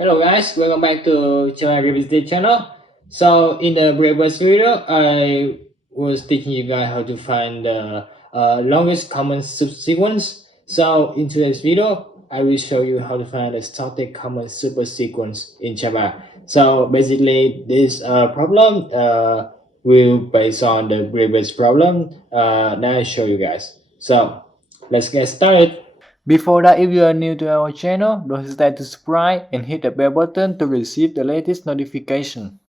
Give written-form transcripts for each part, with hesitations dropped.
Hello guys, welcome back to my Revisited channel. So in the previous video, I was teaching you guys how to find the longest common subsequence. So in today's video, I will show you how to find the shortest common supersequence in Java. So basically, this problem will based on the previous problem that I show you guys. So let's get started. Before that, if you are new to our channel, don't hesitate to subscribe and hit the bell button to receive the latest notification.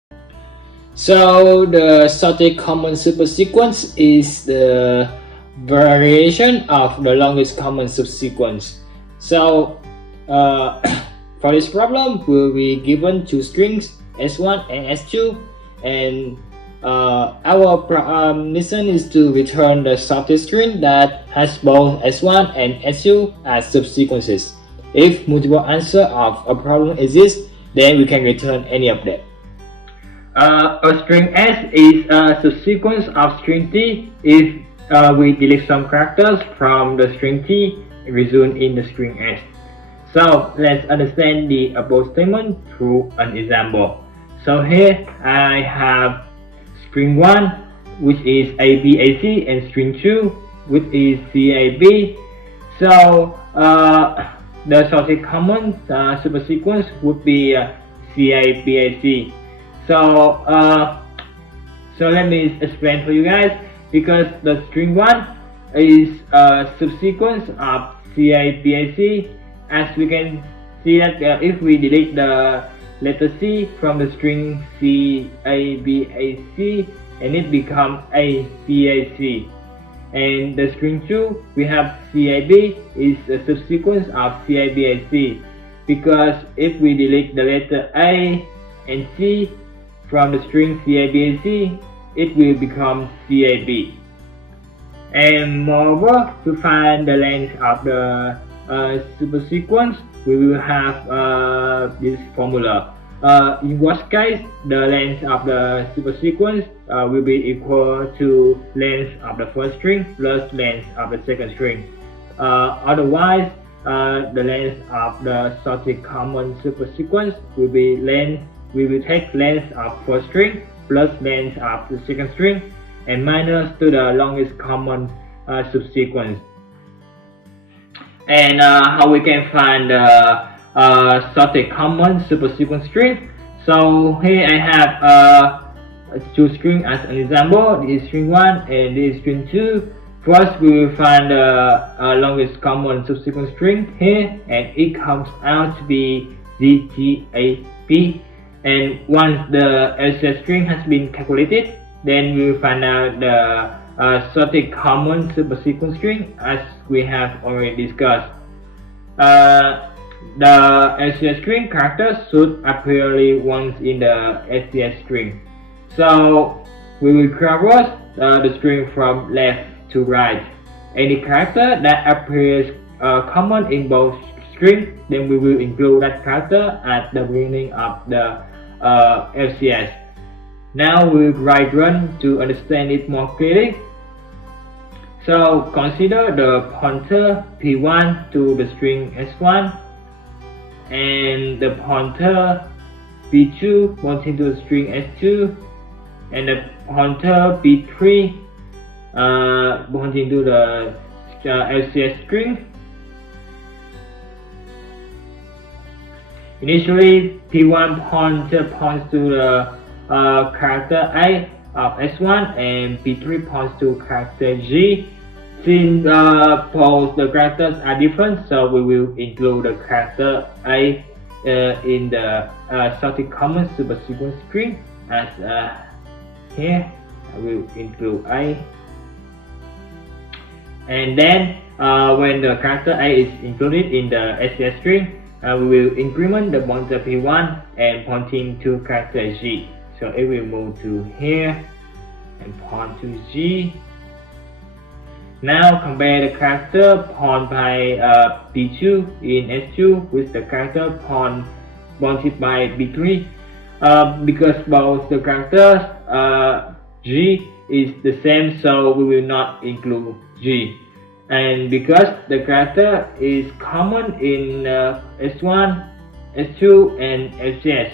So the shortest common supersequence is the variation of the longest common subsequence. So for this problem, we'll be given two strings s1 and s2, and our mission is to return the shortest string that has both s1 and s2 as subsequences. If multiple answers of a problem exist, then we can return any of them. A string s is a subsequence of string t if we delete some characters from the string t result in the string s. So let's understand the above statement through an example. So here I have string 1, which is ABAC, and string 2, which is CAB. So the shortest common supersequence would be CABAC. So let me explain for you guys, because the string 1 is a subsequence of CABAC. As we can see that if we delete the letter C from the string CABAC, and it becomes ABAC. And the string 2 we have CAB is a subsequence of CABAC, because if we delete the letter A and C from the string CABAC, it will become CAB. And moreover, to find the length of the supersequence, we will have this formula. In which case, the length of the supersequence will be equal to length of the first string plus length of the second string. Otherwise, the length of the shortest common supersequence will be length. We will take length of first string plus length of the second string and minus to the longest common subsequence. And how we can find the shortest common supersequence string. So here I have two strings as an example. This is string 1 and this is string 2. First, we will find the longest common subsequence string here, and it comes out to be ZTAP. And once the LCS string has been calculated, then we will find out the shortest common supersequence string, as we have already discussed. The LCS string characters should appear once in the LCS string. So we will traverse the string from left to right. Any character that appears common in both strings, then we will include that character at the beginning of the LCS. Now we'll right run to understand it more clearly. So consider the pointer P1 to the string S1 and the pointer P2 pointing to the string S2 and the pointer P3 pointing to the LCS string. Initially, P1 pointer points to the character A of S1 and P3 points to character G. Since both the characters are different, so we will include the character A in the shortest common supersequence string, as here I will include A. And then when the character A is included in the SCS string, we will increment the pointer P1 and pointing to character G. So it will move to here and point to G. Now compare the character point by P2 in S2 with the character pointed by B3. Because both the characters G is the same, so we will not include G. And because the character is common in S1 S2 and SCS.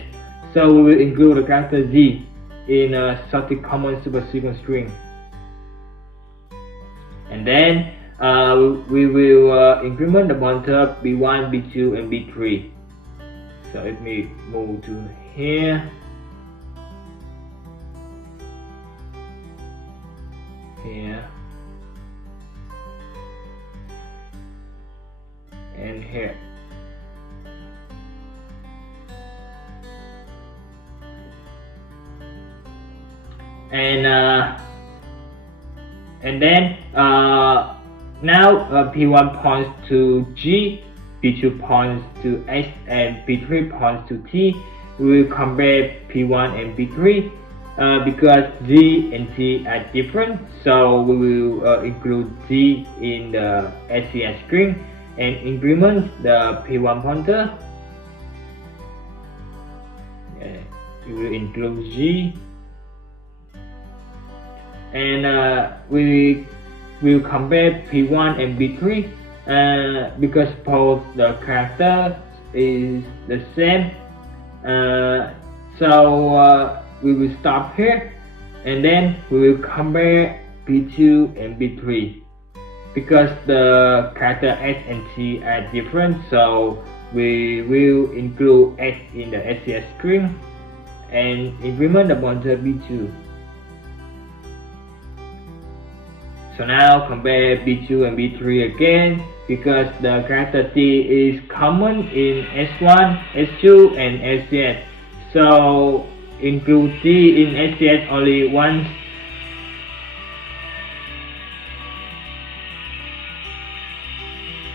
So we will include the character Z in a sorted common supersequence string. And then we will increment the pointer B1, B2, and B3. So let me move to here. Here. And here. And then now P1 points to G, P2 points to H, and P3 points to T. We will compare P1 and P3 because Z and T are different, so we will include Z in the SCS string and increment the P1 pointer. We will include G, and we will compare P1 and P3 because both the character is the same. So we will stop here, and then we will compare P2 and P3 because the character S and T are different, so we will include S in the SCS string and increment the pointer B2. So now compare B2 and B3 again because the character T is common in S1, S2, and SCS. So include T in SCS only once.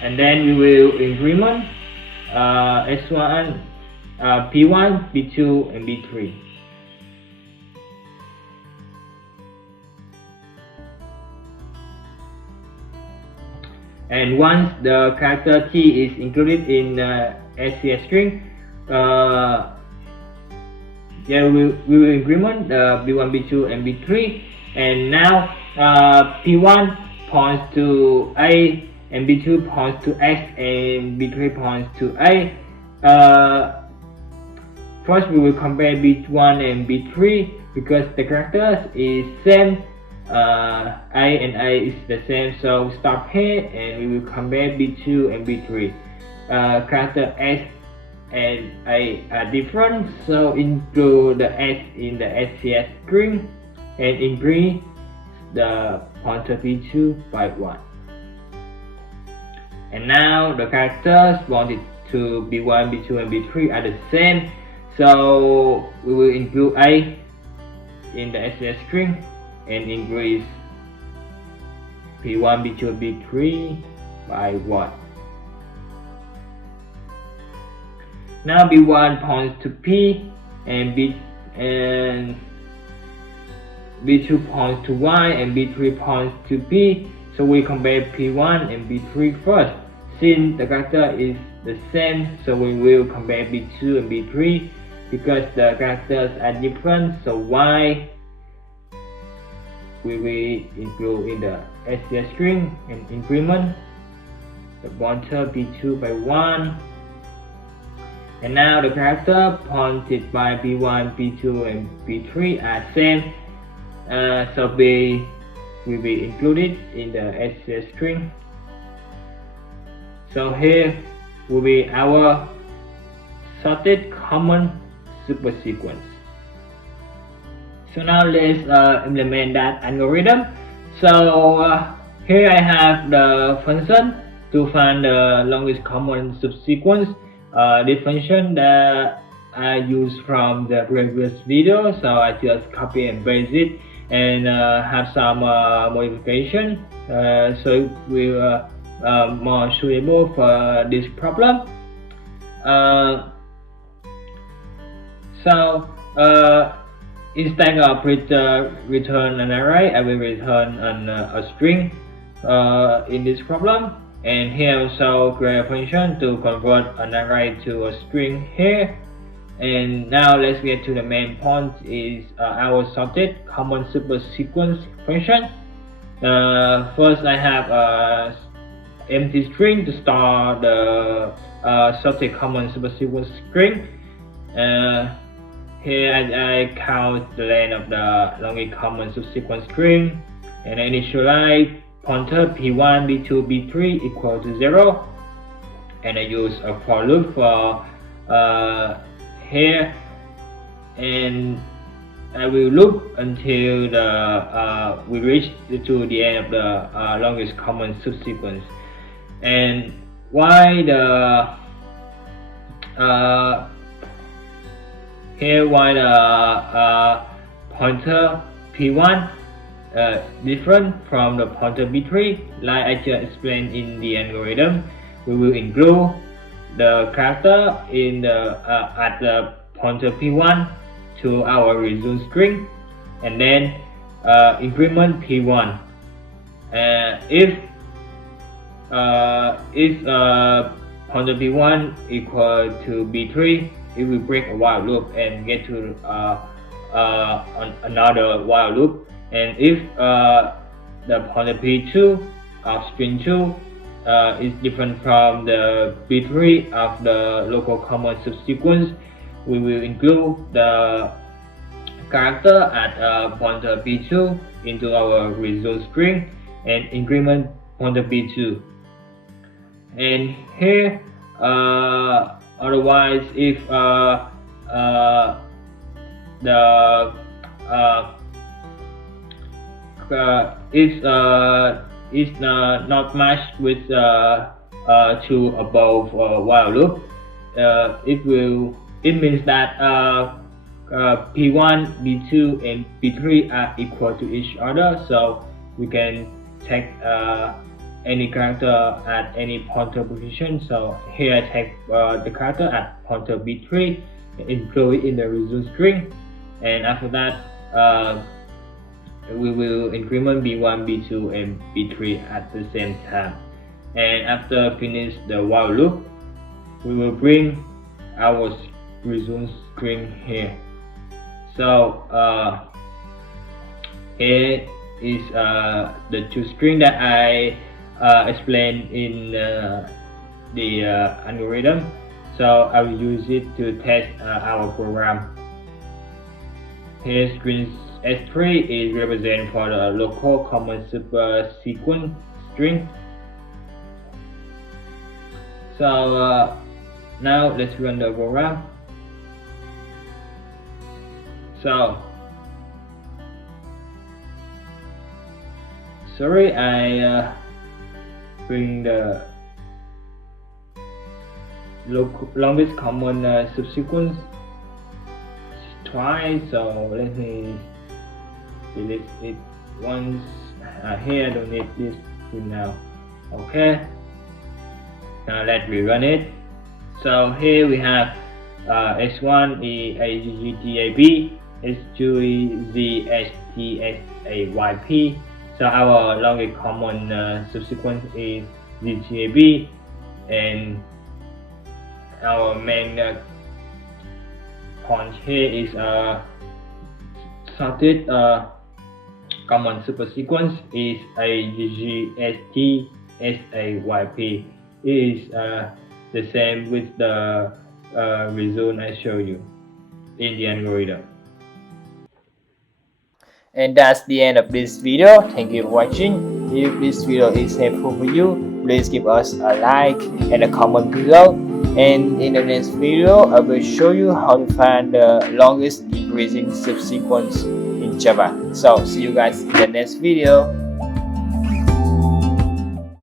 And then we will increment S1, P1, P2, and P3. And once the character T is included in the SCS string, we will increment the B1, B2, and B3. And now P1 points to A, and B2 points to X, and B3 points to A. First we will compare B1 and B3 because the characters is same. A and A is the same, so we stop here and we will compare B2 and B3. Character S and A are different, so include the S in the SCS string and increase the pointer B2 by 1. And now the characters wanted to B1, B2, and B3 are the same, so we will include A in the SCS string and increase P1, B2, B3 by 1. Now B1 points to P and B2 points to Y and B3 points to P. So we compare P1 and B3 first. Since the character is the same, so we will compare B2 and B3 because the characters are different. So Y we will include in the SCS string and increment the pointer B2 by 1. And now the character pointed by B1, B2, and B3 are same, so B will be included in the SCS string. So here will be our sorted common supersequence. So now let's implement that algorithm. So here I have the function to find the longest common subsequence. This function that I used from the previous video, so I just copy and paste it and have some modification, so it will more suitable for this problem. Instead of return an array, I will return a string in this problem. And here also create a function to convert an array to a string here. And now let's get to the main point, is our sorted common supersequence function. First I have a empty string to store the subject common supersequence string. Here I count the length of the longest common subsequence string, and I initialize pointer p1, p2, p3 equal to 0, and I use a for loop for here, and I will loop until we reach to the end of the longest common subsequence. And why the pointer p1 different from the pointer p3, like I just explained in the algorithm. We will include the character in the at the pointer p1 to our resume string, and then increment p1. If pointer p1 equal to p3, it will break a while loop and get to another while loop. And if the pointer p2 of string 2 is different from the p3 of the local common subsequence, we will include the character at pointer p2 into our result string and increment pointer p2. And here, otherwise, if it's not matched with two above while loop, it means that p1, p2, and p3 are equal to each other, so we can take any character at any pointer position. So here I take the character at pointer p3 and include it in the result string, and after that we will increment b1, b2, and b3 at the same time. And after finish the while loop, we will bring our result string here. So here is the two string that I explained in the algorithm. So I will use it to test our program. Here string S3 is represented for the local common subsequence string. So now let's run the program. So sorry, I bring the longest common subsequence twice, so let me delete it once. Here I don't need this now. Okay, now let's rerun it. So here we have S1 is AGGTAB, S2 is ZHTSAYP. So our longest common subsequence is ZTAB, and our main point here is sorted common supersequence is AGGSTSAYP. It is the same with the result I show you in the algorithm. And that's the end of this video. Thank you for watching. If this video is helpful for you, please give us a like and a comment below. And in the next video, I will show you how to find the longest increasing subsequence in Java. So see you guys in the next video.